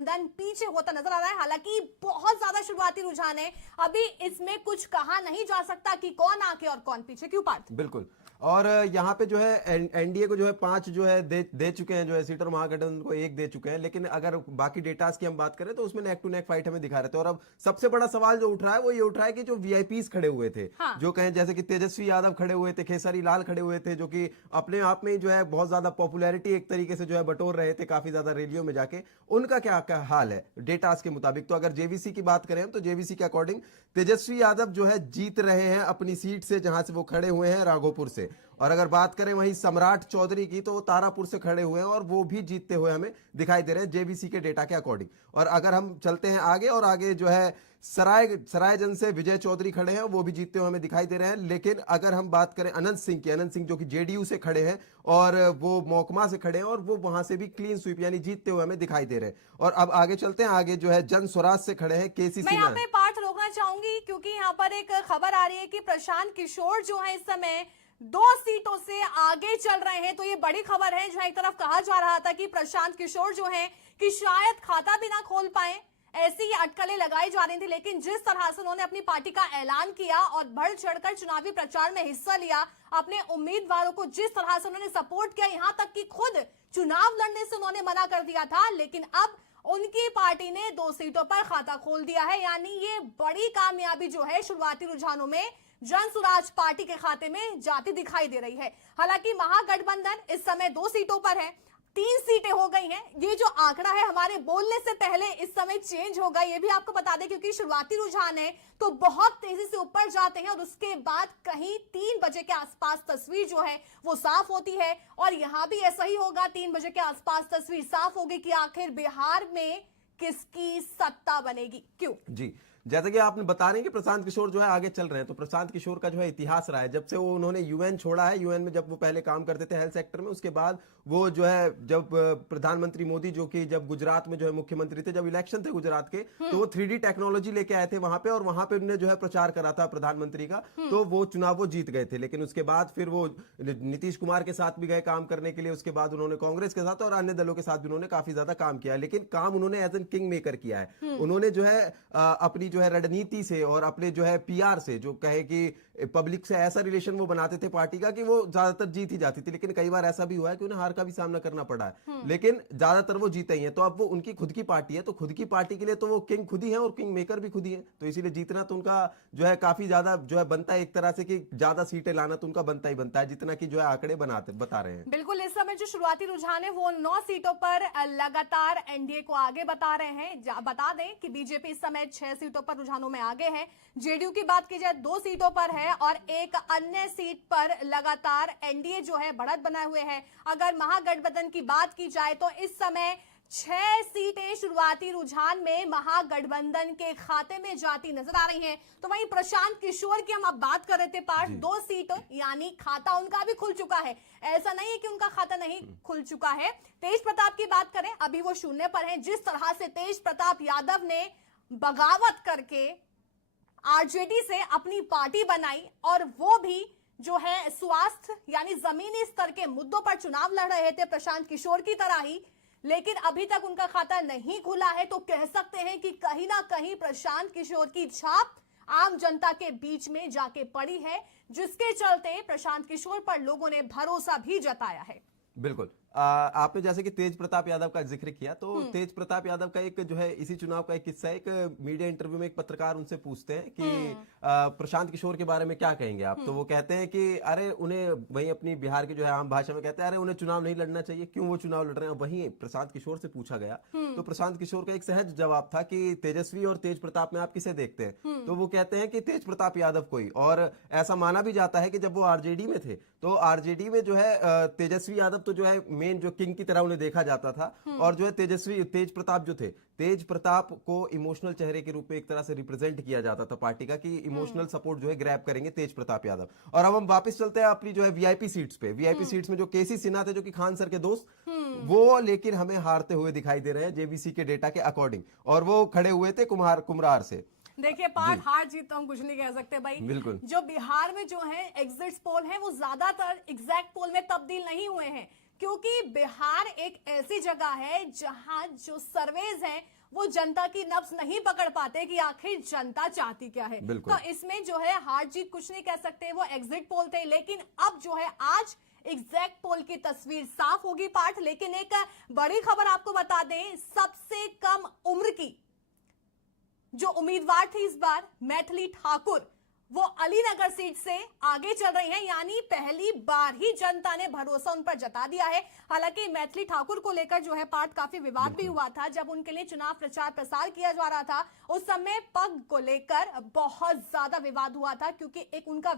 गठबंधन पीछे होता नजर आ रहा है। हालांकि बहुत ज्यादा शुरुआती रुझान है, अभी इसमें कुछ कहा नहीं जा सकता कि कौन आगे और कौन पीछे। क्यों पार्थ? बिल्कुल। और यहाँ पे जो है एनडीए को जो है 5 जो है दे चुके हैं जो है सीट, और महागठबंधन को 1 दे चुके हैं। लेकिन अगर बाकी डेटास की हम बात करें तो उसमें नेक टू नेक फाइट हमें दिखा रहे थे। और अब सबसे बड़ा सवाल जो उठ रहा है वो ये उठ रहा है कि जो वीआईपीस खड़े हुए थे, हाँ। जो कहें जैसे कि तेजस्वी यादव खड़े हुए थे, खेसारी लाल खड़े हुए थे, जो कि अपने आप में जो है बहुत ज्यादा पॉपुलैरिटी एक तरीके से जो है बटोर रहे थे काफी ज्यादा रैलियों में जाके, उनका क्या हाल है डेटास के मुताबिक। तो अगर जेवीसी की बात करें तो जेवीसी के अकॉर्डिंग तेजस्वी यादव जो है जीत रहे हैं अपनी सीट से जहां से वो खड़े हुए हैं, राघोपुर से। और अगर बात करें वहीं सम्राट चौधरी की तो वो तारापुर से खड़े हुए हैं और वो भी जीतते हुए हमें दिखाई दे रहे हैं जेबीसी के डेटा के अकॉर्डिंग। और अगर हम चलते हैं आगे, और आगे जो है सरायजन से विजय चौधरी खड़े हैं, वो भी जीतते हुए हमें दिखाई दे रहे हैं। लेकिन अगर हम बात करें अनंत सिंह की, अनंत सिंह जो कि जेडीयू से खड़े हैं और वो मोकमा से खड़े हैं, और वो वहां से भी क्लीन स्वीप यानी जीतते हुए हमें दिखाई दे रहे हैं। और अब आगे चलते हैं, आगे जो है जन स्वराज से खड़े हैं केसी मैं यहाँ सिन्हा। पे पार्थ रोकना चाहूंगी क्योंकि यहाँ पर एक खबर आ रही है कि प्रशांत किशोर जो है इस समय 2 सीटों से आगे चल रहे हैं। तो ये बड़ी खबर है, जहां एक तरफ कहा जा रहा था कि प्रशांत किशोर जो है कि शायद खाता भी ना खोल पाए, ऐसी ही अटकलें लगाई जा रही थी। लेकिन जिस तरह से उन्होंने अपनी पार्टी का ऐलान किया और बढ़ चढ़कर चुनावी प्रचार में हिस्सा लिया, अपने उम्मीदवारों को जिस तरह से उन्होंने सपोर्ट किया, यहां तक कि खुद चुनाव लड़ने से उन्होंने मना कर दिया था, लेकिन अब उनकी पार्टी ने 2 सीटों पर खाता खोल दिया है। यानी ये बड़ी कामयाबी जो है शुरुआती रुझानों में जन स्वराज पार्टी के खाते में जाती दिखाई दे रही है। हालांकि महागठबंधन इस समय 2 सीटों पर है, 3 सीटें हो गई हैं। ये जो आंकड़ा है हमारे बोलने से पहले इस समय चेंज होगा, ये भी आपको बता दें, क्योंकि शुरुआती रुझान है तो बहुत तेजी से ऊपर जाते हैं और उसके बाद कहीं 3 बजे के आसपास तस्वीर जो है वो साफ होती है। और यहां भी ऐसा ही होगा, 3 बजे के आसपास तस्वीर साफ होगी कि आखिर बिहार में किसकी सत्ता बनेगी। क्यों? जी, जैसा कि आपने बता रहे हैं कि प्रशांत किशोर जो है आगे चल रहे हैं, तो प्रशांत किशोर का जो है इतिहास रहा है जब से वो उन्होंने यूएन छोड़ा है। यूएन में जब वो पहले काम करते थे हेल्थ सेक्टर में, उसके बाद वो जो है जब प्रधानमंत्री मोदी जो कि जब गुजरात में जो है मुख्यमंत्री थे, जब इलेक्शन थे गुजरात के, तो वो 3D टेक्नोलॉजी लेके आए थे वहां पे, और वहां पे उन्होंने जो है प्रचार करा था प्रधानमंत्री का, तो वो चुनाव वो जीत गए थे। लेकिन उसके बाद फिर वो नीतीश कुमार के साथ भी गए काम करने के लिए, उसके बाद उन्होंने कांग्रेस के साथ और अन्य दलों के साथ भी उन्होंने काफी ज्यादा काम किया है। लेकिन काम उन्होंने एज एन किंग मेकर किया है। उन्होंने जो है अपनी जो है रणनीति से और अपने जो है पीआर से, जो कहे कि पब्लिक से ऐसा रिलेशन वो बनाते थे पार्टी का कि वो ज्यादातर जीत ही जाती थी। लेकिन कई बार ऐसा भी हुआ है कि उन्हें हार का भी सामना करना पड़ा है, लेकिन ज्यादातर वो जीते ही हैं। तो अब वो उनकी खुद की पार्टी है, तो खुद की पार्टी के लिए तो वो किंग खुद ही है और किंग मेकर भी खुद ही है। तो इसीलिए जीतना तो उनका जो है काफी ज्यादा जो है बनता है, एक तरह से कि ज्यादा सीटें लाना तो उनका बनता ही बनता है, जितना कि जो है आंकड़े बता रहे हैं। बिल्कुल, इस समय जो शुरुआती रुझान है वो 9 सीटों पर लगातार एनडीए को आगे बता रहे हैं। बता दें कि बीजेपी इस समय 6 सीटों पर रुझानों में आगे है। जेडीयू की बात की जाए 2 सीटों पर है और एक अन्य सीट पर लगातार एनडीए जो है बढ़त बनाए हुए है। अगर महागठबंधन की बात की जाए तो इस समय 6 सीटें शुरुआती रुझान में महागठबंधन के खाते में जाती नजर आ रही हैं। तो वहीं प्रशांत किशोर की हम अब बात कर रहे थे पार्थ, 2 सीटों यानी खाता उनका भी खुल चुका है। ऐसा नहीं है कि उनका खाता नहीं खुल चुका है। तेज प्रताप की बात करें, अभी वो शून्य पर हैं। जिस तरह से तेज प्रताप यादव ने बगावत करके आरजेडी से अपनी पार्टी बनाई और वो भी जो है स्वास्थ्य यानी जमीनी स्तर के मुद्दों पर चुनाव लड़ रहे थे प्रशांत किशोर की तरह ही, लेकिन अभी तक उनका खाता नहीं खुला है। तो कह सकते हैं कि कहीं ना कहीं प्रशांत किशोर की छाप आम जनता के बीच में जाके पड़ी है, जिसके चलते प्रशांत किशोर पर लोगों ने भरोसा भी जताया है। बिल्कुल। आपने जैसे कि तेज प्रताप यादव का जिक्र किया, तो तेज प्रताप यादव का एक जो है इसी चुनाव का एक किस्सा है। एक मीडिया इंटरव्यू में एक पत्रकार उनसे पूछते हैं कि प्रशांत किशोर के बारे में क्या कहेंगे आप। तो वो कहते हैं कि अरे उन्हें, वहीं अपनी बिहार की जो है आम भाषा में कहते हैं, अरे उन्हें चुनाव नहीं लड़ना चाहिए, क्यों वो चुनाव लड़ रहे हैं। वहीं प्रशांत किशोर से पूछा गया तो प्रशांत किशोर का एक सहज जवाब था कि तेजस्वी और तेज प्रताप में आप किसे देखते हैं। तो वो कहते हैं कि तेज प्रताप यादव को ही। और ऐसा माना भी जाता है कि जब वो आरजेडी में थे तो आरजेडी में जो है तेजस्वी यादव तो जो है मेन जो किंग की तरह उन्हें देखा जाता था, और जो है तेज प्रताप जो थे, तेज प्रताप को इमोशनल चेहरे के रूप में एक तरह से रिप्रेजेंट किया जाता था पार्टी का, कि इमोशनल सपोर्ट जो है ग्रैब करेंगे तेज प्रताप यादव। और अब हम वापस चलते हैं अपनी जो है वीआईपी सीट्स पे। वीआईपी सीट्स में जो केसी सिन्हा थे, जो कि खान सर के दोस्त, वो लेकिन हमें हारते हुए दिखाई दे रहे हैं जेबीसी के डेटा के अकॉर्डिंग, और वो खड़े हुए थे कुम्हार से। देखिए पार्थ, हार जीत तो हम कुछ नहीं कह सकते भाई। बिल्कुल। जो बिहार में जो है एग्जिट पोल है वो ज्यादातर एग्जैक्ट पोल में तब्दील नहीं हुए हैं। क्योंकि बिहार एक ऐसी जगह है जहां जो सर्वेज हैं वो जनता की नब्ज नहीं पकड़ पाते कि आखिर जनता चाहती क्या है। बिल्कुल। तो इसमें जो है हार जीत कुछ नहीं कह सकते, वो एग्जिट पोल थे, लेकिन अब जो है आज एग्जैक्ट पोल की तस्वीर साफ होगी पार्थ। लेकिन एक बड़ी खबर आपको बता दें, सबसे कम उम्र की जो उम्मीदवार थी इस बार मैथिली ठाकुर, वो अलीनगर सीट से आगे चल रही हैं, यानी पहली बार ही जनता ने भरोसा उन पर जता दिया है। हालांकि मैथिली ठाकुर को लेकर जो है पार्थ काफी विवाद भी हुआ था जब उनके लिए चुनाव प्रचार प्रसार किया जा रहा था। उस समय पग को लेकर बहुत ज्यादा विवाद हुआ था, क्योंकि एक उनका